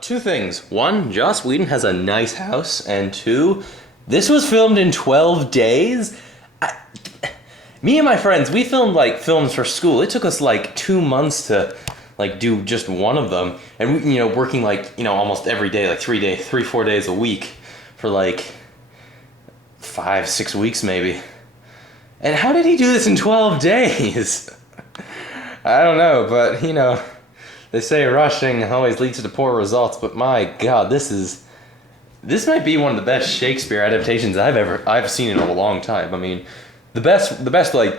Two things. One, Joss Whedon has a nice house, and two, this was filmed in 12 days. I, Me and my friends, we filmed like films for school. It took us like 2 months to like do just one of them, and we, working like almost every day, like 3, 4 days a week for like 5, 6 weeks maybe. And how did he do this in 12 days? I don't know, but they say rushing always leads to poor results, but my God, this might be one of the best Shakespeare adaptations I've seen in a long time. I mean, the best like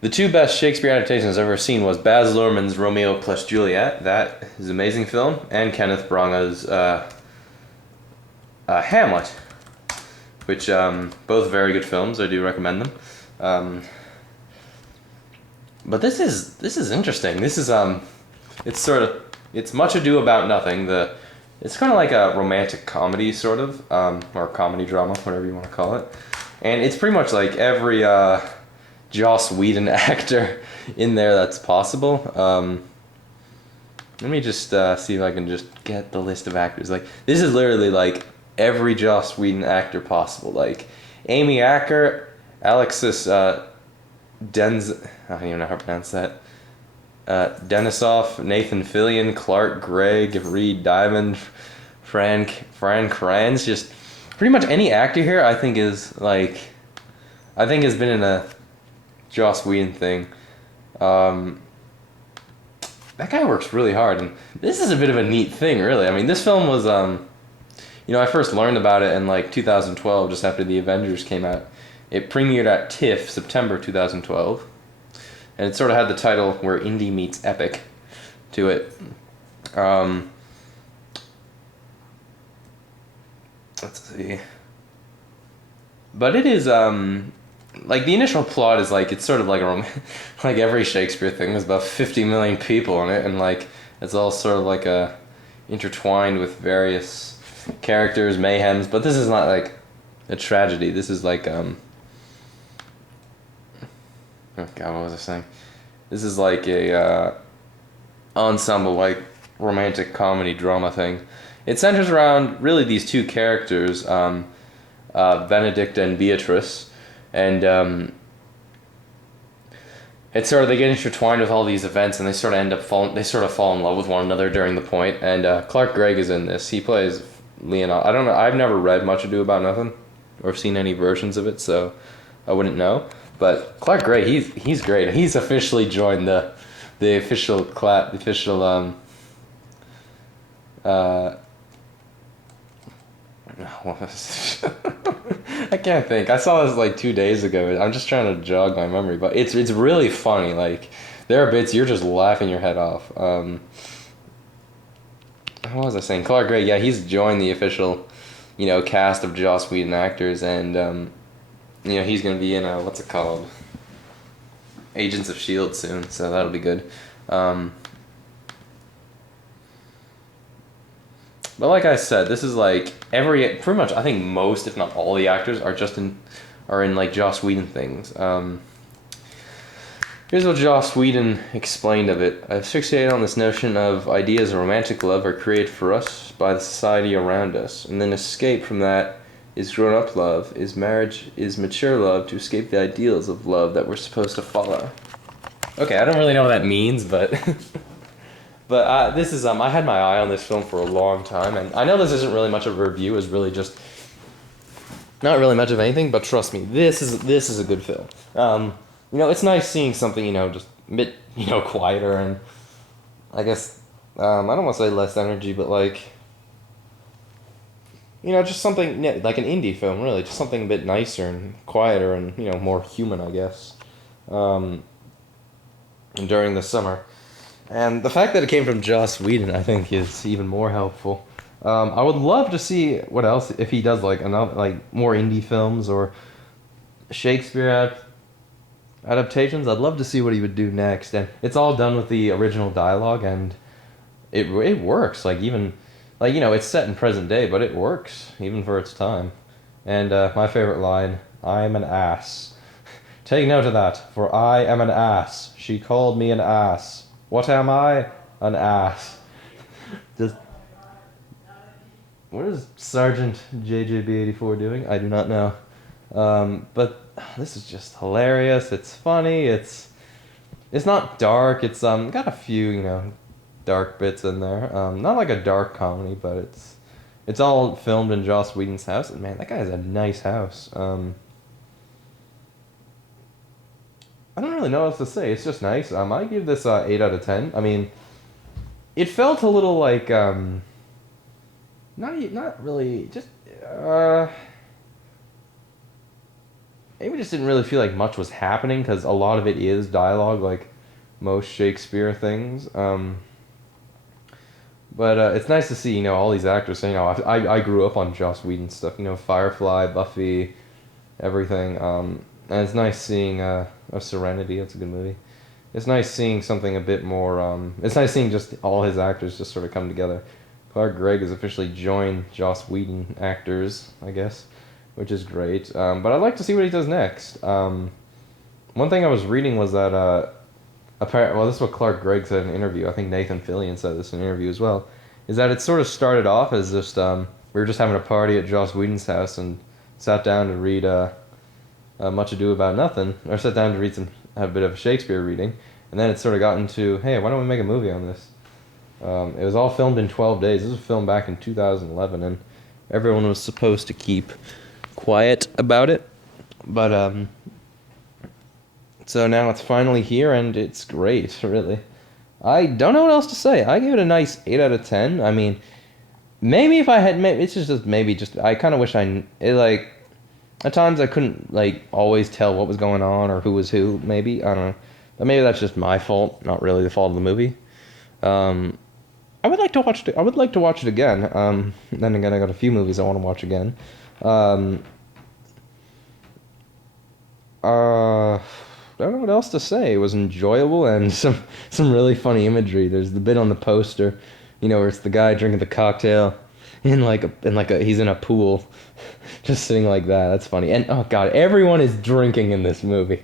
the two best Shakespeare adaptations I've ever seen was Baz Luhrmann's Romeo plus Juliet. That is an amazing film, and Kenneth Branagh's Hamlet, which both very good films. I do recommend them. But this is interesting. This is it's Much Ado About Nothing. It's kind of like a romantic comedy sort of, or comedy drama, whatever you want to call it. And it's pretty much like every Joss Whedon actor in there that's possible. Let me just see if I can just get the list of actors. Like, this is literally like every Joss Whedon actor possible. Like Amy Acker, Alexis Denz, I don't even know how to pronounce that. Denisov, Nathan Fillion, Clark Gregg, Reed Diamond, Frank Kranz, just pretty much any actor here I think has been in a Joss Whedon thing. That guy works really hard, and this is a bit of a neat thing, really. I mean, this film was, I first learned about it in like 2012, just after the Avengers came out. It premiered at TIFF, September 2012. And it sort of had the title Where Indie Meets Epic to it. Let's see. But it is, like, the initial plot is like, it's sort of like like every Shakespeare thing. There's about 50 million people in it, and like, it's all sort of like intertwined with various characters, mayhems. But this is not like a tragedy. This is like, oh God, what was I saying? This is like a ensemble, like, romantic comedy drama thing. It centers around really these two characters, Benedict and Beatrice, and it's sort of, they get intertwined with all these events, and they sort of fall in love with one another during the point. And Clark Gregg is in this. He plays Leonard. I don't know. I've never read Much Ado About Nothing, or seen any versions of it, so I wouldn't know. But Clark Gregg, he's great. He's officially joined the official I can't think. I saw this like 2 days ago. I'm just trying to jog my memory, but it's really funny. Like, there are bits you're just laughing your head off. What was I saying? Clark Gregg, yeah, he's joined the official, cast of Joss Whedon actors, and he's gonna be in what's it called? Agents of S.H.I.E.L.D. soon, so that'll be good. But like I said, this is like pretty much, I think most, if not all, the actors are in like Joss Whedon things. Here's what Joss Whedon explained of it. I've fixated on this notion of ideas of romantic love are created for us by the society around us, and then escape from that is grown-up love, is marriage, is mature love to escape the ideals of love that we're supposed to follow. Okay, I don't really know what that means, but but this is I had my eye on this film for a long time, and I know this isn't really much of a review. It's really just not really much of anything, but trust me, this is a good film. It's nice seeing something just a bit quieter, and I guess I don't want to say less energy, but like, just something like an indie film, really, just something a bit nicer and quieter and more human, I guess. During the summer. And the fact that it came from Joss Whedon, I think, is even more helpful. I would love to see what else, if he does like another, like, more indie films or Shakespeare adaptations. I'd love to see what he would do next. And it's all done with the original dialogue, and it works. Like, even like, it's set in present day, but it works even for its time. And my favorite line: "I am an ass." Take note of that, for I am an ass. She called me an ass. What am I? An ass. Just what is Sergeant JJB84 doing? I do not know. But this is just hilarious. It's funny. It's not dark. It's got a few dark bits in there. Not like a dark comedy, but it's all filmed in Joss Whedon's house. And man, that guy has a nice house. I don't really know what else to say. It's just nice. I give this 8 out of 10. I mean, it felt a little like not really just maybe just didn't really feel like much was happening because a lot of it is dialogue, like most Shakespeare things. But it's nice to see all these actors. So, I grew up on Joss Whedon stuff. Firefly, Buffy, everything. And it's nice seeing Serenity. It's a good movie. It's nice seeing something a bit more. It's nice seeing just all his actors just sort of come together. Clark Gregg has officially joined Joss Whedon actors, I guess, which is great. But I'd like to see what he does next. One thing I was reading was that this is what Clark Gregg said in an interview. I think Nathan Fillion said this in an interview as well. Is that it sort of started off as just we were just having a party at Joss Whedon's house and sat down to read Much Ado About Nothing, or sat down to have a bit of a Shakespeare reading, and then it sort of got into, hey, why don't we make a movie on this? It was all filmed in 12 days. This was filmed back in 2011, and everyone was supposed to keep quiet about it. But, so now it's finally here, and it's great, really. I don't know what else to say. I gave it a nice 8 out of 10. I mean, maybe if I had, I kind of wish at times I couldn't, always tell what was going on or who was who, maybe. I don't know. But maybe that's just my fault, not really the fault of the movie. I would like to watch it again. Then again, I got a few movies I want to watch again. I don't know what else to say. It was enjoyable and some really funny imagery. There's the bit on the poster, where it's the guy drinking the cocktail in he's in a pool, just sitting like that. That's funny. And oh god, everyone is drinking in this movie.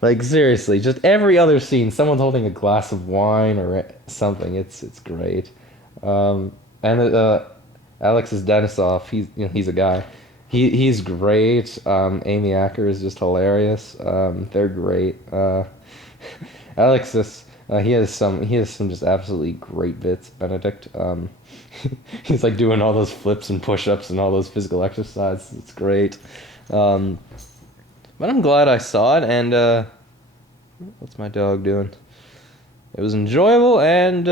Like seriously, just every other scene, someone's holding a glass of wine or something. It's great. And Alexis Denisov, he's a guy. He's great. Amy Acker is just hilarious. They're great. Alexis, he has some just absolutely great bits. Benedict, he's doing all those flips and push-ups and all those physical exercises. It's great. But I'm glad I saw it, and what's my dog doing? It was enjoyable, and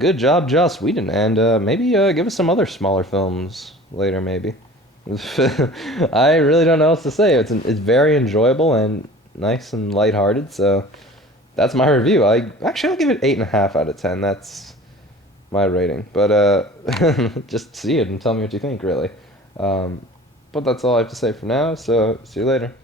good job, Joss Whedon, and maybe give us some other smaller films later, maybe. I really don't know what else to say. It's very enjoyable and nice and lighthearted, so that's my review. I'll give it 8.5 out of 10. That's my rating. But just see it and tell me what you think, really. But that's all I have to say for now, so see you later.